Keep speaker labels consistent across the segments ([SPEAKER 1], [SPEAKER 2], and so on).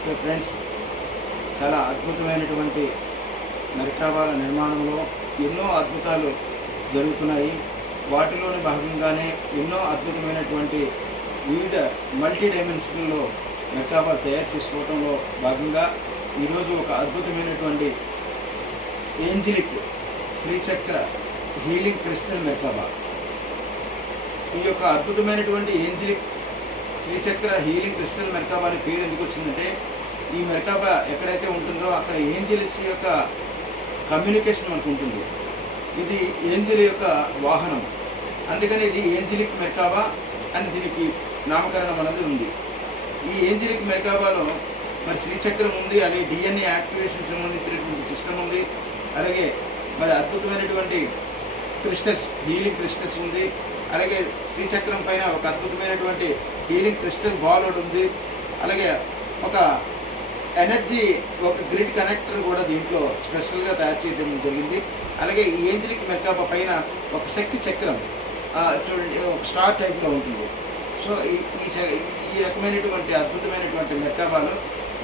[SPEAKER 1] Okay friends. చాలా అద్భుతమైనటువంటి మెరకాబాల నిర్మాణంలో ఎన్నో అద్భుతాలు జరుగుతున్నాయి. వాటిలోని భాగంగానే ఎన్నో అద్భుతమైనటువంటి వివిధ మల్టీ డైమెన్షన్లో మెరకాబా తయారు చేసుకోవడంలో భాగంగా ఈరోజు ఒక అద్భుతమైనటువంటి angelic Srichakra healing crystal merkaba ఈ యొక్క అద్భుతమైనటువంటి angelic Srichakra healing crystal merkaba అనే పేరు ఎందుకు వచ్చిందంటే ఈ మెరకాబా ఎక్కడైతే ఉంటుందో అక్కడ ఏంజిల్స్ యొక్క కమ్యూనికేషన్ మనకు ఉంటుంది. ఇది ఏంజిల్ యొక్క వాహనం. అందుకని ఇది ఏంజిలిక్ మెరకాబా అని దీనికి నామకరణం అనేది ఉంది. ఈ ఏంజిలిక్ మెరకాబాలో మరి శ్రీచక్రం ఉంది అలాగే డిఎన్ఏ యాక్టివేషన్ సంబంధించినటువంటి సిస్టమ్ ఉంది అలాగే మరి అద్భుతమైనటువంటి క్రిస్టల్స్ హీలింగ్ క్రిస్టల్స్ ఉంది. అలాగే శ్రీచక్రం పైన ఒక అద్భుతమైనటువంటి హీలింగ్ క్రిస్టల్ బాల్ ఒకటి ఉంది. అలాగే ఒక ఎనర్జీ ఒక గ్రిడ్ కనెక్టర్ కూడా దీంట్లో స్పెషల్గా తయారు చేయడం జరిగింది. అలాగే ఈ ఏంజలిక్ మెకాప పైన ఒక శక్తి చక్రం చూడండి ఒక స్టార్ టైప్లో ఉంటుంది. సో ఈ ఈ చ- ఈ రకమైనటువంటి అద్భుతమైనటువంటి మెర్కాబాలు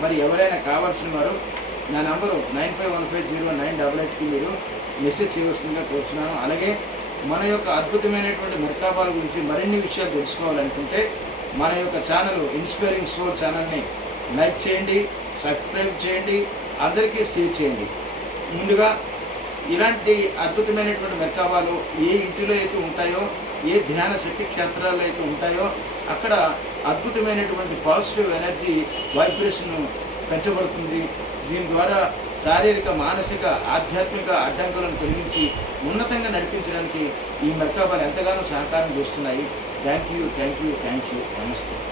[SPEAKER 1] మరి ఎవరైనా కావాల్సిన వారు నా number nine five one five zero nine double ఎయిట్కి మీరు మెసేజ్ చేయవలసిందిగా కోరుతున్నాను అలాగే మన యొక్క అద్భుతమైనటువంటి మెర్కాబాల గురించి మరిన్ని విషయాలు తెలుసుకోవాలనుకుంటే మన యొక్క ఛానల్ ఇన్స్పైరింగ్ సోల్ ఛానల్ని లైక్ చేయండి సబ్స్క్రైబ్ చేయండి అందరికీ షేర్ చేయండి. ముందుగా ఇలాంటి అద్భుతమైనటువంటి మెర్కాబాలు ఏ ఇంటిలో అయితే ఉంటాయో ఏ ధ్యాన శక్తి క్షేత్రాల్లో అయితే ఉంటాయో అక్కడ అద్భుతమైనటువంటి పాజిటివ్ ఎనర్జీ వైబ్రేషన్ పెంచబడుతుంది. దీని ద్వారా శారీరక మానసిక ఆధ్యాత్మిక అడ్డంకులను తొలగించి ఉన్నతంగా నడిపించడానికి ఈ మెర్కాబాలు ఎంతగానో సహకారం చేస్తున్నాయి. Thank you thank you thank you. నమస్తే.